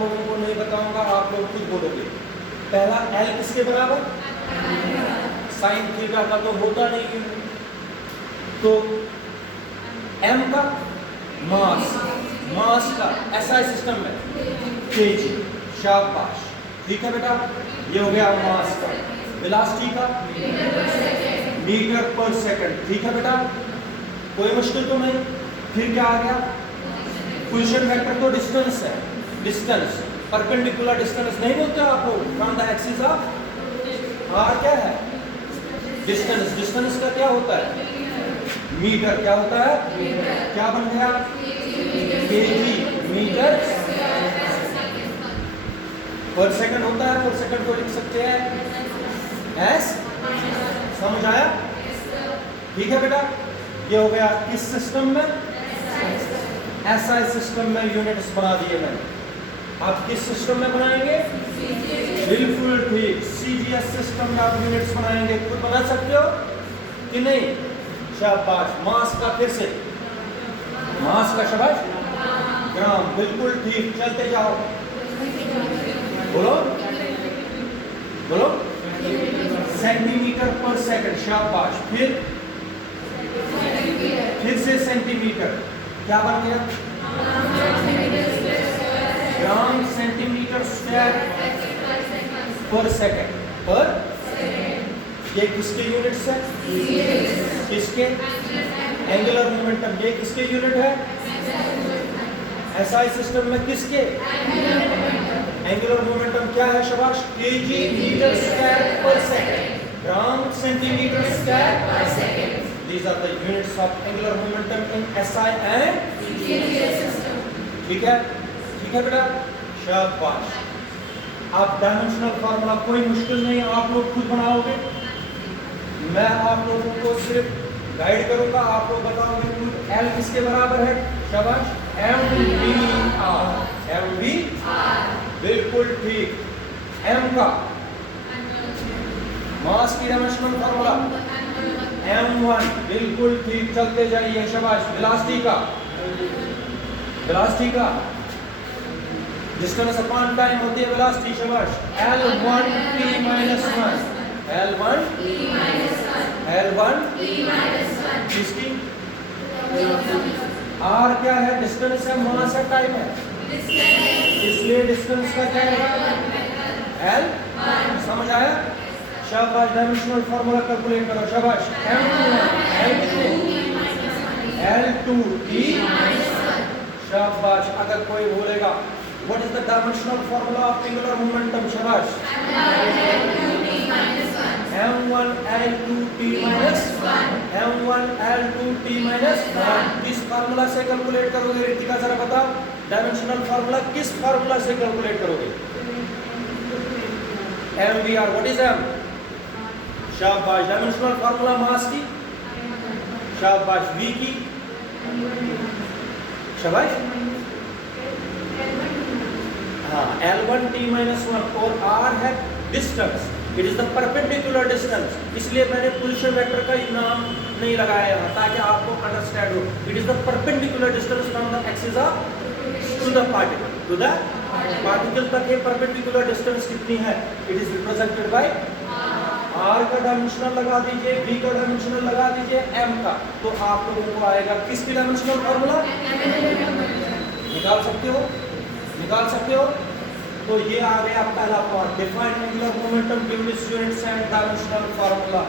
लोगों को नहीं बताऊंगा, आप लोग खुद बोलोगे। पहला L किसके बराबर? साइन थीटा का तो होता नहीं है, तो M का मास, मास का SI सिस्टम में kg, शाबाश, ठीक है बेटा, ये हो गया मास का। वेलोसिटी का मीटर पर सेकंड, ठीक है बेटा, कोई मुश्किल तो नहीं। फिर क्या आ गया? पोजीशन वेक्टर तो डिस्टेंस है, डिस्टेंस, परपेंडिकुलर डिस्टेंस नहीं बोलते आप लोग, from the axis of R क्या है? डिस्टेंस, डिस्टेंस का क्या होता है? मीटर, क्या होता है? क्या बन गया? केजी, मीटर पर सेकंड होता है, पर सेकंड को लिख सकते हैं एस, समझ आया? ठीक है बेटा, ये हो गया किस सिस्टम में? एसआई सिस्टम में यूनिट्स बना दिए मैंने। आप किस सिस्टम में बनाएंगे? बिल्कुल ठीक, सीजीएस सिस्टम में आप यूनिट्स बनाएंगे। खुद बना सकते हो कि नहीं? शाबाश। मास का फिर से, मास का शाबाश, ग्राम, बिल्कुल ठीक, चलते जाओ, बोलो बोलो, सेंटीमीटर पर सेकंड, शाबाश। फिर से सेंटीमीटर, क्या बन गया? ग्राम सेंटीमीटर स्क्वायर पर सेकंड, पर ये किसके यूनिट्स है? किसके? एंगुलर मोमेंटम, ये किसके यूनिट है? एसआई सिस्टम में किसके? एंगुलर मोमेंटम क्या है? शाबाश, केजी मीटर स्क्वायर पर सेकंड, ग्राम सेंटीमीटर स्क्वायर पर second. These are the units of angular momentum in SI and CGS system. ठीक है? ठीक है बेटा, शाबाश। आप डायमेंशनल फार्मूला कोई मुश्किल नहीं, आप लोग खुद बनाओगे। मैं आप लोगों को सिर्फ गाइड करूंगा, आप लोग बताओगे खुद। L किसके बराबर है? शाबाश, MVR, MVR, बिल्कुल ठीक। M का मास की डायमेंशनल फार्मूला M1, बिल्कुल ठीक, चलते जाइए, शाबाश। वेलोसिटी का, वेलोसिटी का डिस्टेंस अपॉन टाइम होती है वेलोसिटी, शाबाश। L1 T minus 1, L1 T minus 1, L1 T minus 1, किसकी? R क्या है? डिस्टेंस है, मास है, टाइम है, इसलिए डिस्टेंस का क्या है? L1, समझ आया? शाबाश। डायमेंशनल फार्मूला कैलकुलेट करो, शाबाश। L2 T, शाबाश। अगर कोई बोलेगा what is the dimensional formula of angular momentum, शाबाश। M1 L2 T minus 1, M1 L2 T minus 1, किस फार्मूला से कैलकुलेट करोगे? रितिका जरा बताओ, डायमेंशनल फार्मूला किस फार्मूला से कैलकुलेट करोगे? MVR, what is M? शाबाश। डायमेंशनल फार्मूला मास की, शाबाश। V की, शाबाश, हाँ, L1 T minus 1, और R है distance, it is the perpendicular distance, इसलिए मैंने पोजीशन वेक्टर का नाम नहीं लगाया है ताकि आपको अंडरस्टैंड हो। It is the perpendicular distance from the axis of to the particle, to the particle तक ये परपेंडिकुलर डिस्टेंस कितनी है? It is represented by R का डायमेंशनल लगा दीजिए, V का डायमेंशनल लगा दीजिए, M का, तो आप लोगों को आएगा किसकी डायमेंशनल फार्मूला? निकाल सकते हो, निकाल सकते हो। तो ये आ गया पहला part, define angular momentum given it's units and dimensional formula.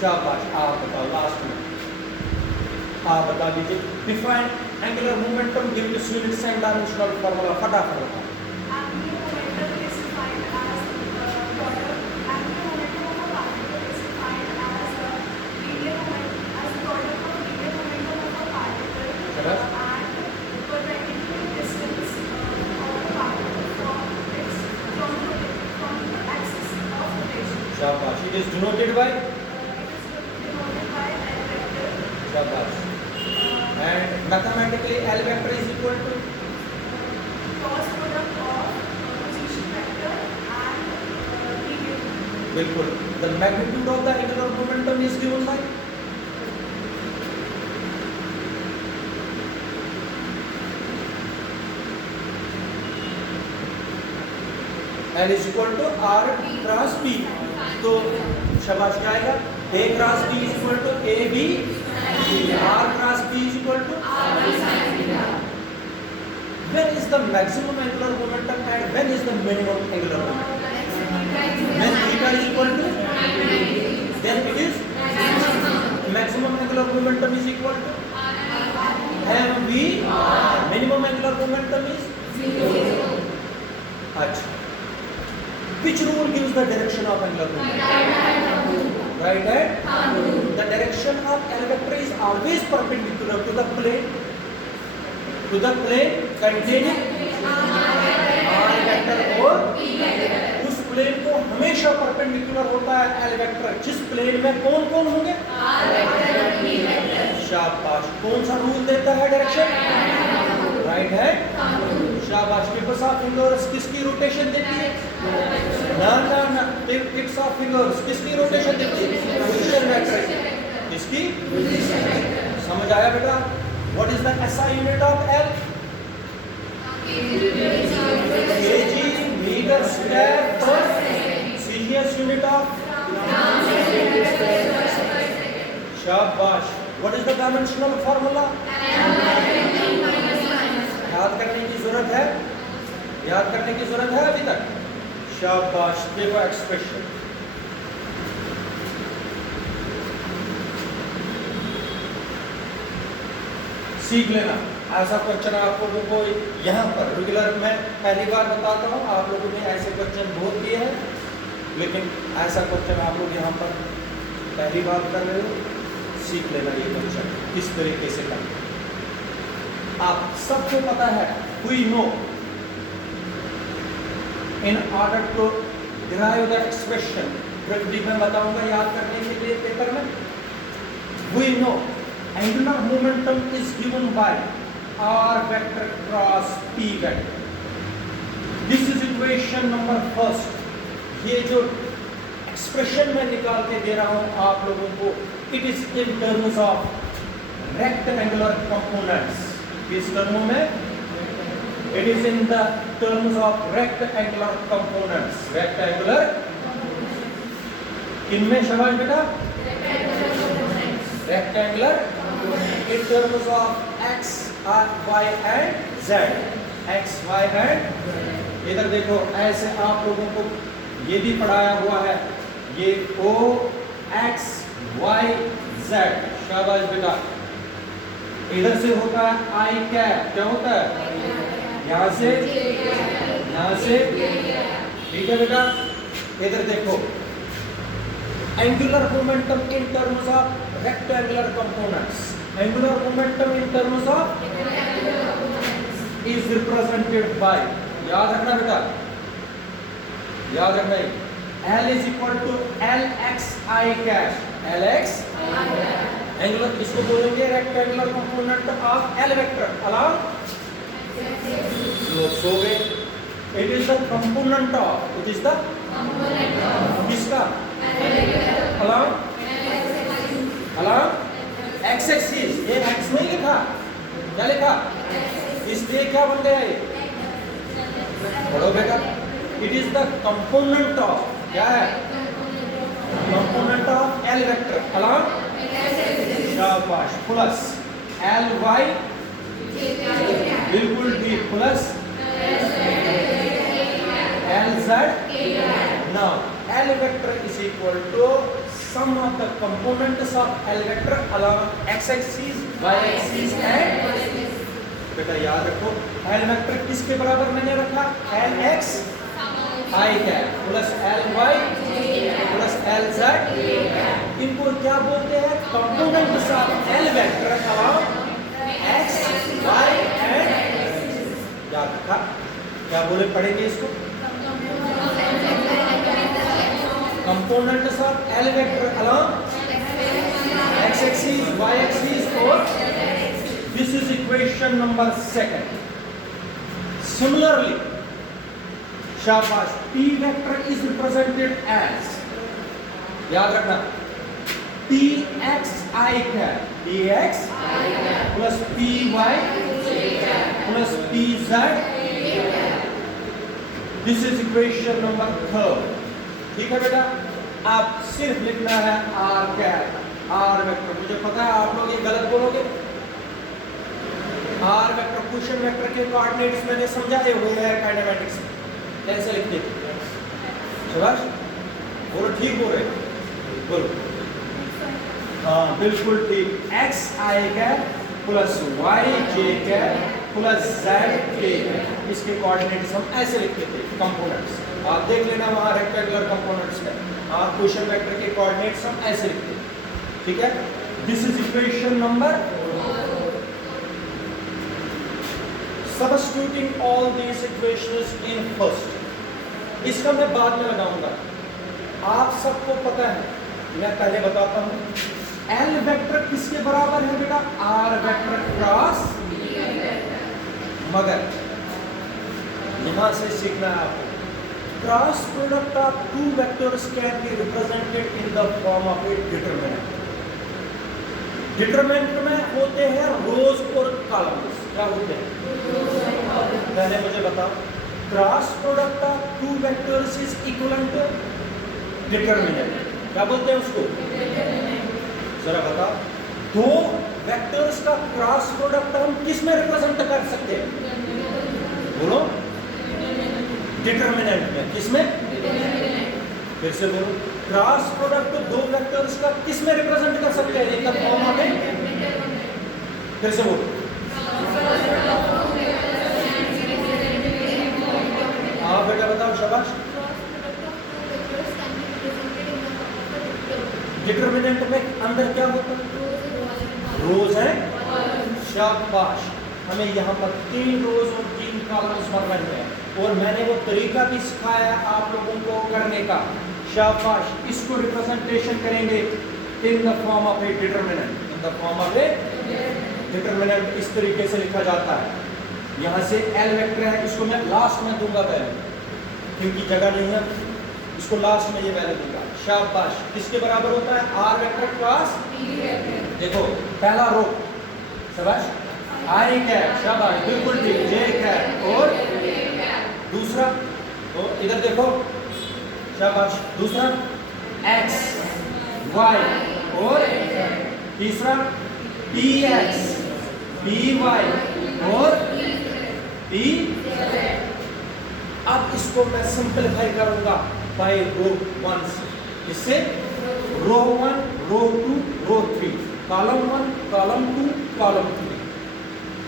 शाबाश। आप बताओ लास्ट में, आप बता दीजिए define angular momentum given it's units and dimensional formula, फटाफट बताओ। शाबाश। It is denoted by, शाबाश, and mathematically L vector is equal to cross product of position vector and medium. बिल्कुल, the magnitude of the angular momentum is given by, L is equal to R cross P। तो शाबाश क्या आएगा? A cross B is equal to AB, R cross B is equal to when is the maximum angular momentum and when is the minimum angular momentum? When theta is equal to, then it is maximum angular momentum is equal to mv, minimum angular momentum is 0. अच्छा, which rule gives the direction of angular momentum? Right hand. The direction of L vector is always perpendicular to the plane containing R vector और उस plane को हमेशा perpendicular होता है L vector जिस plane में कौन कौन होंगे? R vector, P vector. शाबाश, कौन सा रूल देता है डायरेक्शन? राइट है। शाबाश, टिप्स ऑफ फिंगर्स किसकी रोटेशन देती है? ना टिप्स ऑफ फिंगर्स किसकी रोटेशन देती है? पोजीशन वेक्टर किसकी? समझ आया बेटा? What is the SI unit of L? kg meter square per second. CGS unit of? शाबाश। What is the dimensional formula? याद करने की जरूरत है? याद करने की जरूरत है अभी तक? शाबाश, देखो एक्सप्रेशन। सीख लेना, ऐसा क्वेश्चन आप लोगों को यहाँ पर रेगुलर में पहली बार बताता हूँ, आप लोगों ने ऐसे क्वेश्चन बहुत किए हैं, लेकिन ऐसा क्वेश्चन आप लोग यहाँ पर पहली बार कर रहे हो। सीख लेना ये क्वेश्चन किस तरीके से करना। आप सबको पता है, we know in order to derive the expression, practice में बताऊंगा याद करने के लिए पेपर में। We know angular momentum is given by R vector cross P vector. This is equation number first. ये जो एक्सप्रेशन मैं निकाल के दे रहा हूँ आप लोगों को, it is in terms of rectangular components. किस टर्मों में? It is in the terms of rectangular components. Rectangular किनमें शाबाश बेटा? Rectangular in terms of x, y and z. x, y and इधर देखो, ऐसे आप लोगों को ये भी पढ़ाया हुआ है, ये o, x, y, z। शाबाश बेटा। इधर से होता है I कैप, क्या होता है? यहाँ से ठीक है बेटा। इधर देखो, angular momentum in terms of rectangular components. Angular momentum in terms of is represented by, याद रखना बेटा, याद रखना है, L is equal to LXI cash, LX angular इसको बोलेंगे rectangular component of L vector along लोग सो गए। It is the component of किसका? along x axis। ये x नहीं लिखा, क्या लिखा? इसलिए क्या बन गया ये? पढ़ो बेटा। It is the component of, क्या है? Component of L vector along शाबाश प्लस Ly बिल्कुल ठीक plus Lz। Now L vector is equal to sum of the components of L vector along x-axis, y-axis and बेटा याद रखो, L vector किसके बराबर मैंने रखा? Lx I cap plus Ly plus Lz। इनको क्या बोलते हैं? Components of L vector along x, y and याद रखा, क्या बोले पढ़ेंगे इसको? Components of L vector along x-axis, y-axis or this is equation number 2. Similarly, शाबाश, P vector is represented as, याद रखना, PXI cap, PX plus PY plus PZ। This is equation number 3। ठीक है बेटा, आप सिर्फ लिखना है आर कैप आर वेक्टर। मुझे पता है आप लोग ये गलत बोलोगे। आर वेक्टर क्वेश्चन वेक्टर के कोऑर्डिनेट्स मैंने समझाए हुए हैं काइनेमेटिक्स में, कैसे लिखते थे। शाबाश, बोलो ठीक बोल रहे, बोलो हाँ बिल्कुल ठीक। एक्स आई कैप प्लस वाई जे कैप प्लस जेड के कैप, इसके कोऑर्डिनेट्स हम ऐसे लिखते थे कंपोनेंट्स। आप देख लेना वहां रेक्टेंगुलर कंपोनेंट्स है, आप क्वेश्चन वेक्टर के कोऑर्डिनेट्स हम ऐसे लिखते हैं। ठीक है, this is equation number. Substituting all these equations in first, इसका मैं बाद में लगाऊंगा। आप सबको पता है, मैं पहले बताता हूं। एल वेक्टर किसके बराबर है बेटा? R vector cross. मगर यहां से सीखना है आपको, cross product of two vectors can be represented in the form of a determinant. Determinant में होते हैं रोज और कॉलम्स। क्या होते हैं? पहले मुझे बताओ, cross product of two vectors is equivalent to determinant. क्या बोलते हैं उसको? जरा बताओ, दो वेक्टर्स का क्रॉस प्रोडक्ट हम किस में रिप्रेजेंट कर सकते हैं? बोलो, डिटरमिनेंट में। किस में? फिर से बोलो, क्रॉस प्रोडक्ट दो वेक्टर्स का किस में रिप्रेजेंट कर सकते हैं? इन द फॉर्म ऑफ ए। फिर से बोलो, हाँ बेटा बताओ, शाबाश। डिटरमिनेंट में अंदर क्या होता है? रोज है। शाबाश, हमें यहाँ पर 3 रोज और 3 कॉलम्स बनने हैं और मैंने वो तरीका भी सिखाया आप लोगों को करने का। शाबाश, इसको रिप्रेजेंटेशन करेंगे इन the form of a determinant. In the form of a determinant इस तरीके से लिखा जाता है। यहाँ से एल वेक्टर है, इसको मैं लास्ट में दूंगा वैल्यू, क्योंकि जगह नहीं है, इसको लास्ट में ये वैल्यू दूंगा। शाबाश, किसके बराबर होता है? R vector cross. देखो पहला रो, शाबाश, आई कैप, शाबाश बिल्कुल ठीक, जे कैप, और दूसरा तो इधर देखो, शाबाश, दूसरा एक्स वाई, और तीसरा पी एक्स पी वाई, और पी। अब इसको मैं सिंपलीफाई करूंगा बाय रो 1 से। इससे रो 1 रो 2 रो 3, कॉलम 1 कॉलम 2 कॉलम 3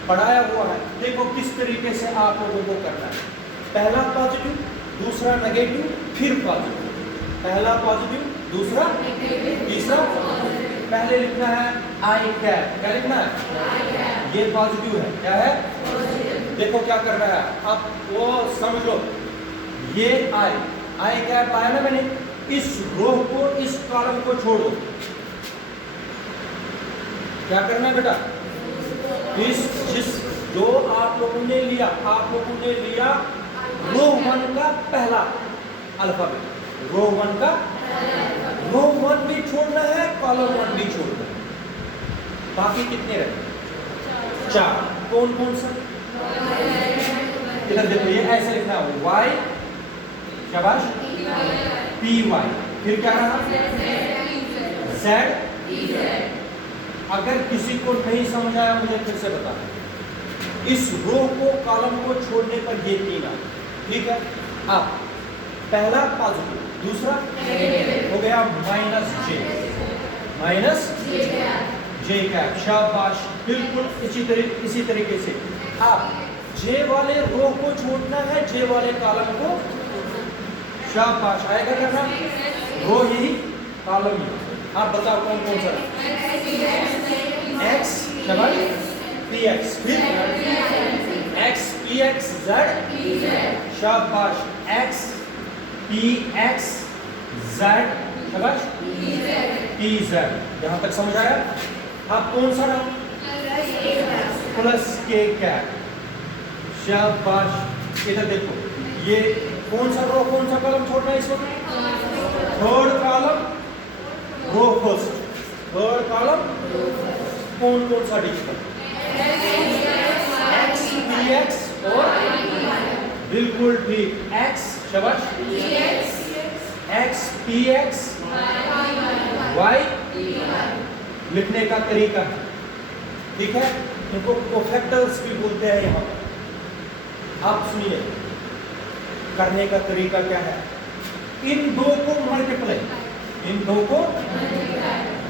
पढ़ाया हुआ है। देखो किस तरीके से आप लोगों को करना है। पहला पॉजिटिव, दूसरा नेगेटिव, फिर पॉजिटिव। पहला पॉजिटिव, दूसरा, तीसरा। पहले लिखना है आई कैप। क्या लिखना है? ये पॉजिटिव है। क्या है? देखो क्या करना है, अब वो समझ लो, ये आई कैप आया ना, मैंने इस रो को, इस कॉलम को छोड़ दो। क्या करना है बेटा? जिस जो आप लोगों ने लिया, आप लोगों ने लिया रो 1 का पहला अल्फाबेट, रो 1 का, रो 1 भी छोड़ना है, कॉलम 1 भी छोड़ना है। बाकी कितने रहे? 4। कौन कौन सा? इधर देखो, ये ऐसे लिखना है, वाई, शाबाश, पी वाई, फिर क्या रहा? जेड। अगर किसी को नहीं समझ आया मुझे फिर से बता। इस रो को, कॉलम को छोड़ने पर ये 3 आ, ठीक है। अब पहला पॉजिटिव, दूसरा हो गया माइनस जे कैप, शाबाश बिल्कुल इसी तरीके से। अब जे वाले रो को छोड़ना है, जे वाले कॉलम को, शाबाश, आएगा करना, रो ही कॉलम ही। आप बताओ कौन कौन सा? एक्स, शाबाश, पी एक्स, फिर एक्स पी एक्स जेड, शाबाश, एक्स पी एक्स जेड, शाबाश, पी जेड। यहां तक समझ आया? आप कौन सा रहा? प्लस के कैप, शाबाश। इधर देखो, ये कौन सा रो कौन सा कॉलम छोड़ना है इस वक्त? Third column row first, third column कौन कौन सा डिजिटल? एक्स पी एक्स और बिल्कुल ठीक। x शाबाश, x px y लिखने का तरीका, ठीक है। इनको कोफैक्टर्स भी बोलते हैं यहाँ पर। आप सुनिए करने का तरीका क्या है। इन दो को मल्टीप्लाई, इन दो को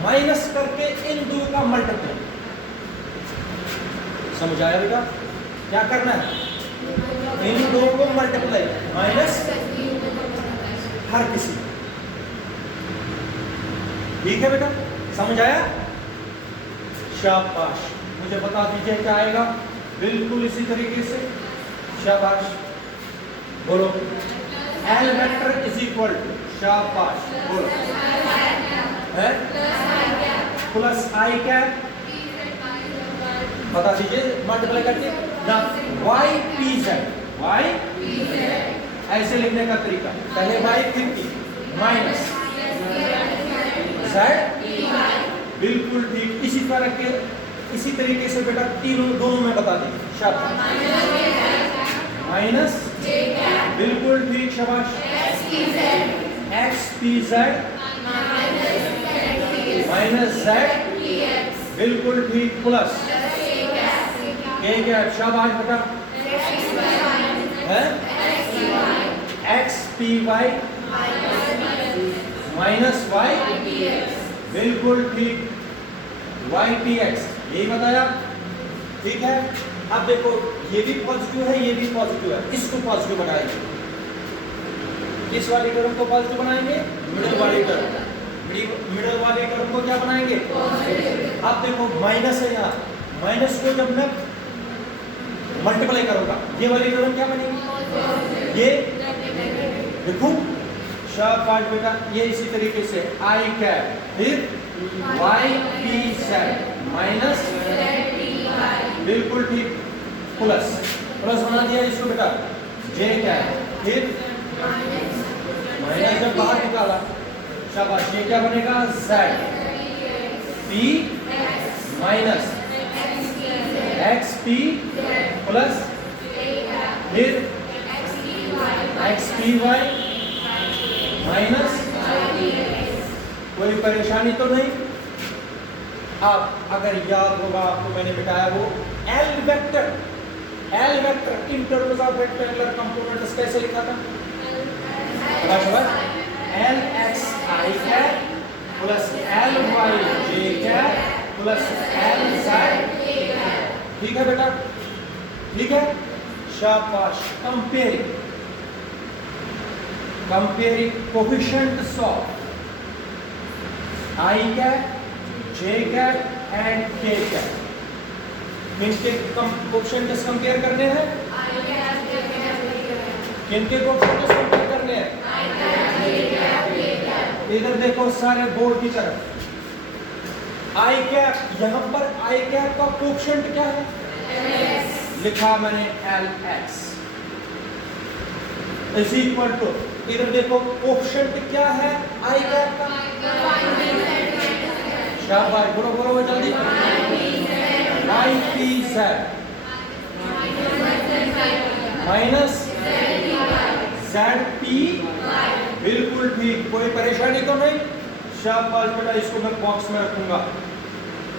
माइनस करके इन दो का मल्टीप्लाई। समझ आया बेटा? क्या करना है? इन दो को मल्टीप्लाई माइनस हर किसी, ठीक है बेटा? समझ आया? शाबाश। मुझे बता दीजिए क्या आएगा। बिल्कुल इसी तरीके से, शाबाश बोलो। L vector is equal to, शाबाश बोलो, है प्लस आई कैप, बता दीजिए मल्टीप्लाई करके ना, वाई पी जेड, वाई ऐसे लिखने का तरीका, पहले वाई फिर पी माइनस जेड, बिल्कुल ठीक। इसी तरह के इसी तरीके से बेटा तीनों दोनों में बता दीजिए, शाबाश माइनस, बिल्कुल ठीक शाबाश, X P Z minus Z, बिल्कुल ठीक, प्लस के कैप, शाबाश बेटा, है X P Y minus Y, बिल्कुल ठीक, वाई पी एक्स, यही बताया, ठीक है। अब देखो ये भी पॉजिटिव है, ये भी पॉजिटिव है, इसको पॉजिटिव बनाएंगे। किस वाली टर्म को पॉजिटिव बनाएंगे? मिडिल वाली टर्म। मिडिल वाली टर्म को क्या बनाएंगे? अब देखो माइनस है यहाँ, माइनस को जब मैं मल्टीप्लाई करूंगा ये वाली टर्म क्या बनेगी? ये देखो शाबाश बेटा, ये इसी तरीके से आई कैप फिर वाई पी जेड माइनस, बिल्कुल ठीक, प्लस प्लस बना दिया इसको बेटा, जे कैप फिर माइनस जब बाहर निकाला, शाबाश, ये क्या बनेगा? Z P minus x P plus फिर एक्स पी वाई माइनस, कोई परेशानी तो नहीं? आप अगर याद होगा आपको मैंने बताया वो L vector, L vector in terms of rectangular components कैसे लिखा था? एल एक्स आई कैप प्लस एल वाई जे कैप प्लस एल जेड, ठीक है बेटा? ठीक है, शाबाश। Comparing, comparing coefficients of I cap, J cap and के कैप। इनके कोफिशिएंट्स कंपेयर करने हैं, किनके कोफिशिएंट्स कंपेयर करने हैं? इधर देखो सारे बोर्ड की तरफ, आई कैप, यहां पर आई कैप का कोफिशिएंट क्या है? लिखा मैंने L X is equal to, इधर देखो कोफिशिएंट क्या है आई कैप का? शाबाश, बोलो बोलो जल्दी, Y P Z minus Z P, बिल्कुल ठीक, कोई परेशानी तो नहीं? शाबाश बेटा, इसको मैं बॉक्स में रखूंगा।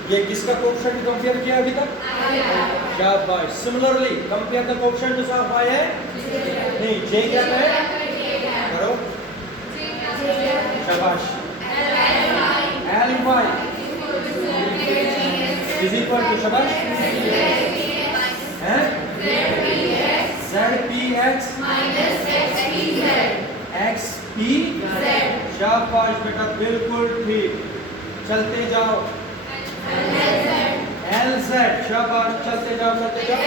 ये किसका कोफिशिएंट कंपेयर किया अभी तक? शाबाश। Similarly compare the coefficients of y है, नहीं j क्या है? करो, शाबाश, L Y is equal to, शाबाश, हैं Z P X X P, शाबाश बेटा, बिल्कुल ठीक। चलते जाओ, एल जेड, शाबाश, चलते जाओ चलते जाओ,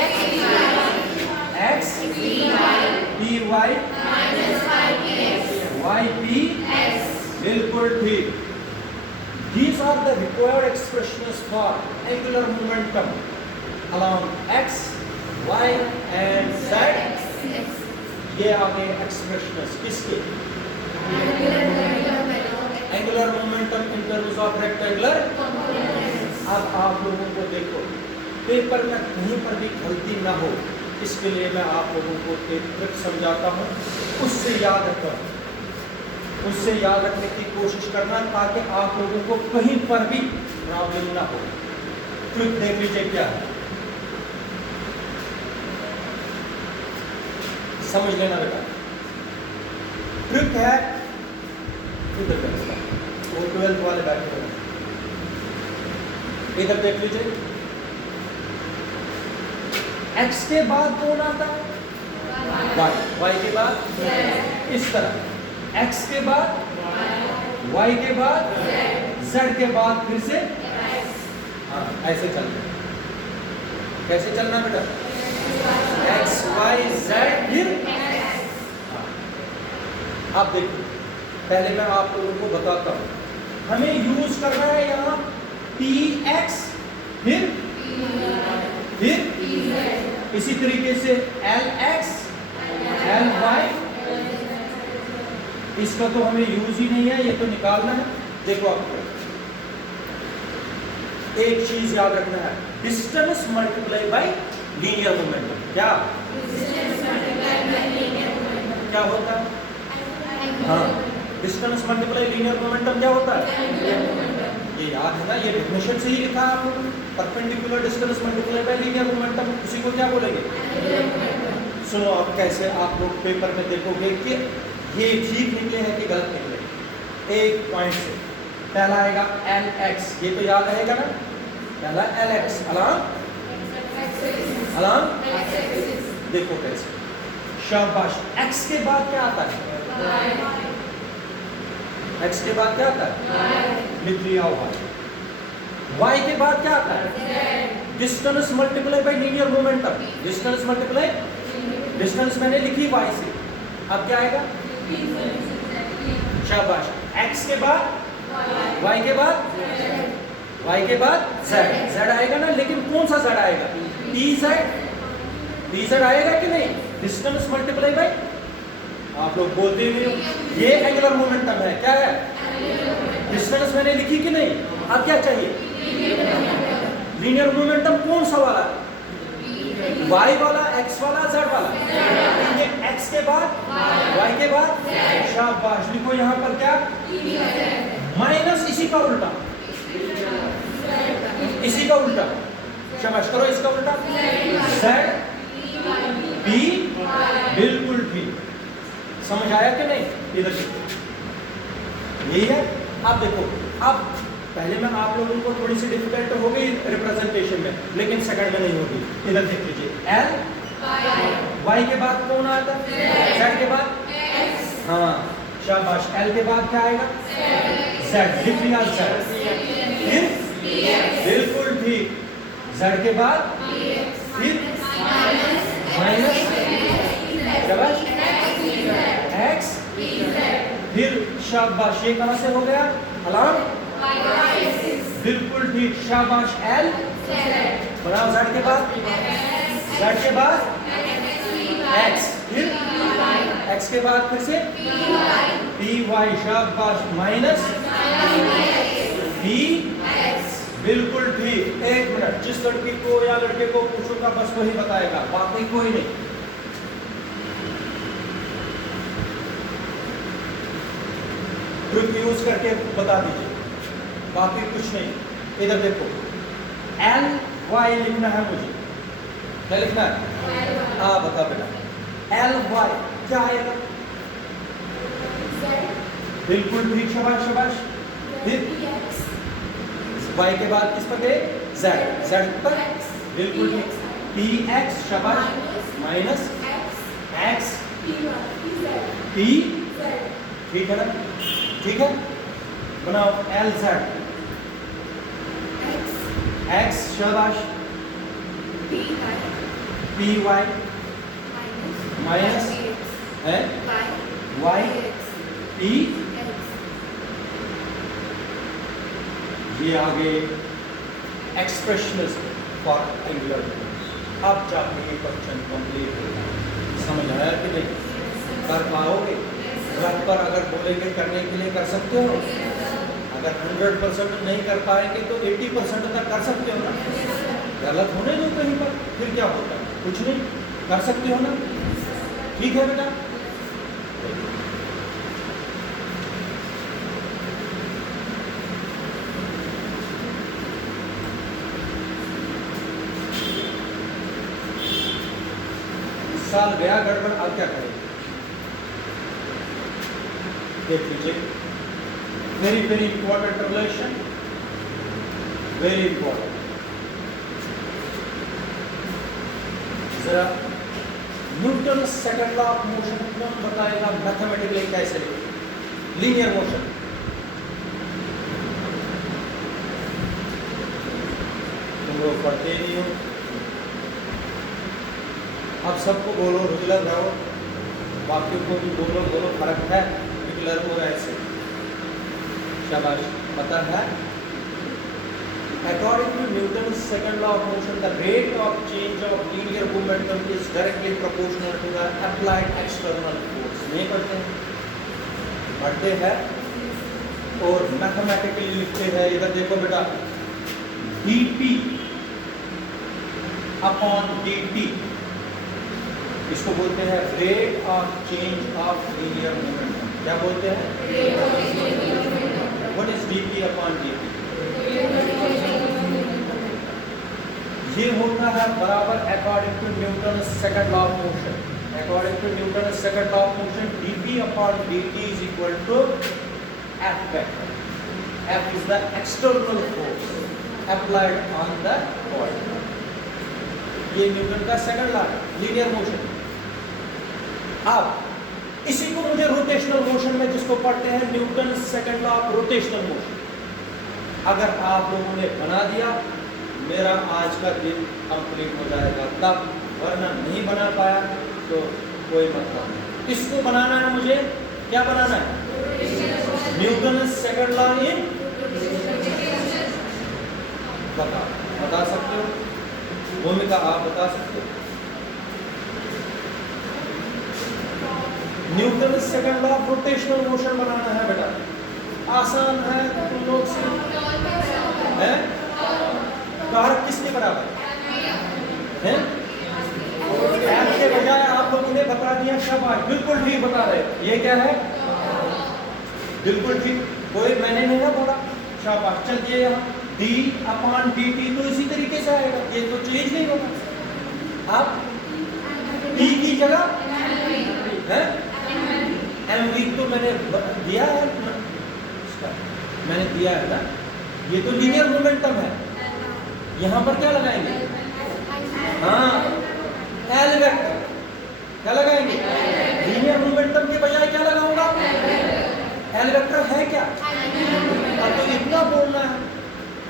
X P Y Y P, बिल्कुल ठीक। These are the required expressions for angular momentum along x, y and z। ये आ गए एक्सप्रेशंस किसके? Angular momentum in terms of rectangular. अब आप लोगों को देखो पेपर में कहीं पर भी गलती ना हो, इसके लिए मैं आप लोगों को एक ट्रिक समझाता हूँ, उससे याद रखने की कोशिश करना ताकि आप लोगों को कहीं पर भी प्रॉब्लम ना हो। ट्रिक देख लीजिए क्या है, समझ लेना बेटा। ट्रिक है, इधर देखिए, वो 12th वाले बैठे हुए, इधर देख लीजिए। x के बाद कौन आता है? y के बाद इस तरह, x के बाद y के बाद z के बाद फिर से हाँ ऐसे चलना। कैसे चलना बेटा? x y z फिर हाँ। आप देखिए, पहले मैं आप लोगों को बताता हूँ, हमें यूज करना है यहाँ px फिर इसी तरीके से lx ly, इसका तो हमें यूज ही नहीं है, ये तो निकालना है। देखो आपको एक चीज याद रखना है, distance multiply by linear momentum. क्या क्या होता है? हाँ, डिस्टेंस मल्टीप्लाई लीनियर मोमेंटम क्या होता है? ये याद है ना, ये डेफिनेशन से ही लिखा है आप लोगों ने, perpendicular distance multiply by linear momentum, उसी को क्या बोलेंगे? सुनो अब कैसे आप लोग पेपर में देखोगे कि ये ठीक निकले हैं कि गलत निकले। एक पॉइंट से पहला आएगा lx, ये तो याद रहेगा ना, पहला lx अलाम देखो कैसे, शाबाश। x के बाद क्या आता है? x के बाद क्या आता है? लिख लिया हुआ। y के बाद क्या आता है? Distance multiply by linear momentum, distance multiply, distance मैंने लिखी y से, अब क्या आएगा? शाबाश। x के बाद y के बाद z, z आएगा ना, लेकिन कौन सा z आएगा? pz आएगा कि नहीं? डिस्टेंस मल्टीप्लाई बाय, आप लोग बोलते नहीं हो, ये एंगुलर मोमेंटम है। क्या है? डिस्टेंस मैंने लिखी कि नहीं? अब क्या चाहिए? लीनियर मोमेंटम कौन सा वाला? y वाला, x वाला, z वाला? ये x के बाद y के बाद, शाबाश। लिखो यहाँ पर क्या? माइनस इसी का उल्टा, इसी का उल्टा, शाबाश। करो इसका उल्टा, z b, बिल्कुल ठीक। समझ आया कि नहीं? इधर यही है। अब देखो, अब पहले में आप लोगों को थोड़ी सी डिफिकल्ट हो गई रिप्रेजेंटेशन में, लेकिन सेकंड में नहीं होगी। इधर देख लीजिए, l y के बाद कौन आता है? z के बाद हाँ, शाबाश। l के बाद क्या आएगा? z, लिख लिया z, फिर बिल्कुल ठीक, z के बाद फिर माइनस, शाबाश, x, फिर शाबाश। ये कहां से हो गया? अलार्म, बिल्कुल ठीक, शाबाश। l बनाओ, z के बाद, z के बाद x, फिर x के बाद फिर से py, शाबाश, माइनस p, बिल्कुल ठीक। एक मिनट, जिस लड़की को या लड़के को पूछूंगा बस वही बताएगा, बाकी कोई नहीं। ट्रिक यूज करके बता दीजिए, बाकी कुछ नहीं। इधर देखो, एल वाई लिखना है मुझे, क्या लिखना है? हाँ बता बेटा, एल वाई क्या आएगा? बिल्कुल ठीक, शाबाश शाबाश। फिर y के बाद किस पर गए? z, z पर, बिल्कुल ठीक, p x, शाबाश, माइनस x p, ठीक है ना? ठीक है, बनाओ l z, x, शाबाश, p y, माइनस है y p, ये आगे एक्सप्रेशनिज्म फॉर एंगुलर। अब जाके ये क्वेश्चन कंप्लीट होगा। समझ आया कि नहीं? कर पाओगे? घर पर अगर बोलेंगे करने के लिए कर सकते हो। अगर 100% नहीं कर पाएंगे तो 80% तक कर सकते हो ना। गलत होने दो कहीं पर, फिर क्या होता है? कुछ नहीं। कर सकते हो ना? ठीक है बेटा। साल गया गड़बड़, अब क्या करें? देख लीजिए, very very important relation, very important. जरा Newton second law of motion कौन बताएगा मैथमेटिकली कैसे लिखें? Linear motion. तुम लोग पढ़ते नहीं हो। अब सबको बोलो रेगुलर रहो, बाकी को भी बोलो फर्क है रेगुलर हो ऐसे। शाबाश, पता है? According to Newton's second law of motion, the rate of change of linear momentum is directly proportional to the applied external force. नहीं पढ़ते हैं? पढ़ते हैं और मैथमेटिकली लिखते हैं। इधर देखो बेटा, dp अपॉन dt, इसको बोलते हैं rate of change of linear momentum. क्या बोलते हैं? What is dp upon dt? ये होता है बराबर according to Newton second law of motion. According to Newton second law of motion, dp upon dt is equal to f vector. f is the external force applied on the body. ये Newton का second law है, linear motion. अब इसी को मुझे rotational motion में जिसको पढ़ते हैं Newton second law of rotational motion, अगर आप लोगों ने बना दिया, मेरा आज का दिन कंप्लीट हो जाएगा तब, वरना नहीं बना पाया तो कोई मतलब नहीं। इसको बनाना है मुझे, क्या बनाना है? न्यूटन सेकंड लॉ इन बता सकते हो? भूमिका आप बता सकते हो? Newton second law of rotational motion बनाना है बेटा। आसान है, तुम लोग से है। कारक किसके बराबर है? एम के बजाय आप लोगों ने बता दिया, शाबाश, बिल्कुल ठीक बता रहे। ये क्या है? बिल्कुल ठीक, कोई मैंने नहीं ना बोला, शाबाश। चलिए यहाँ d अपॉन dt तो इसी तरीके से आएगा, ये तो चेंज नहीं होगा। आप d की जगह है mv तो मैंने दिया है, मैंने दिया है ना। ये तो लीनियर मोमेंटम है, यहाँ पर क्या लगाएंगे? हाँ, एल वेक्टर। क्या लगाएंगे? लीनियर मोमेंटम के बजाय क्या लगाऊंगा? एल वेक्टर है क्या? अब तो इतना बोलना है,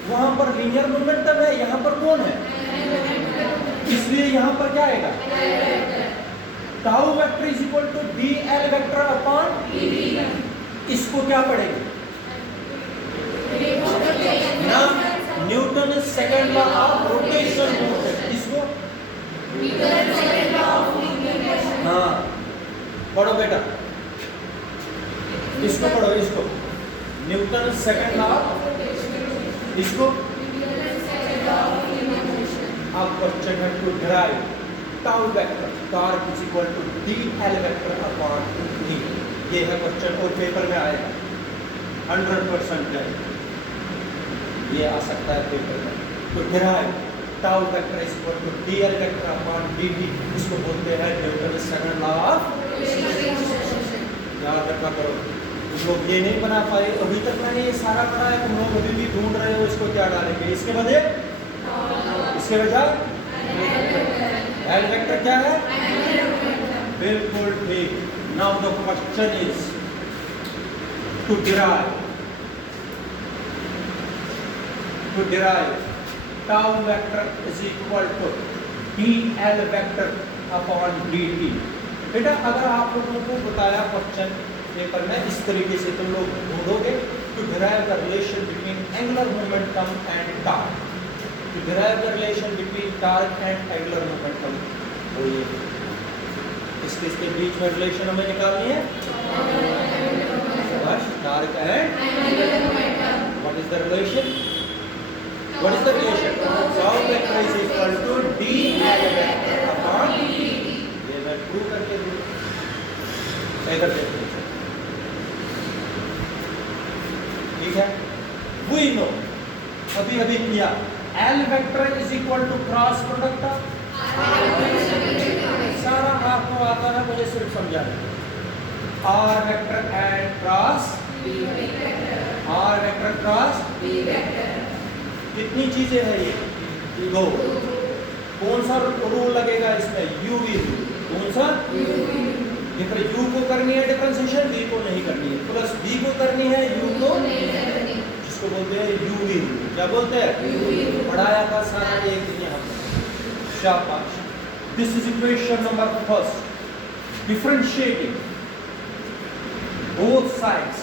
वहां पर लीनियर मोमेंटम है, यहाँ पर कौन है? इसलिए यहाँ पर क्या आएगा? Tau vector is equal to D L vector upon इसको क्या पढ़ेंगे? Newton second law of rotational motion. इसको हाँ पढ़ो बेटा, इसको पढ़ो, इसको न्यूटन सेकंड लॉ, इसको अब क्वेश्चन है to derive tau vector torque is equal to D L vector upon D. ये है क्वेश्चन और पेपर में आएगा 100% है, ये आ सकता है पेपर में। तो derive tau vector is equal to D L vector upon D D, इसको बोलते हैं न्यूटन सेकंड लॉ ऑफ। याद रखा करो, तुम लोग ये नहीं बना पाए, अभी तक मैंने ये सारा बनाया, तुम लोग अभी भी ढूंढ रहे हो इसको क्या डालेंगे। इसके बदले, इसके बजाय एल वेक्टर क्या है? बिल्कुल ठीक। Now the question is to derive tau vector is equal to D L vector upon D T. बेटा अगर आप लोगों को बताया क्वेश्चन पेपर में इस तरीके से, तुम लोग ढूंढोगे to derive the relation between angular momentum and torque. To derive the relation between torque and angular momentum, बोलिए इसके बीच में रिलेशन हमें निकालनी है। बस torque and angular momentum. What is the relation? What is the relation? Tau vector is equal to d L vector upon इधर देखो, ठीक है। वी नो, अभी अभी किया, L vector is equal to cross product of, सारा आपको आता है, मुझे सिर्फ समझाना। R vector and cross, R vector cross, कितनी चीजें हैं ये? दो। कौन सा रूल लगेगा इसमें? UV rule. कौन सा? ये फिर यू को करनी है डिफरेंशिएशन, बी को नहीं करनी है, प्लस बी को करनी है, यू को नहीं करनी, जिसको बोलते हैं यूवी रूल। क्या बोलते हैं? पढ़ाया था सारा एक दिन यहाँ पर। शाबाश। This is equation number first, differentiating both sides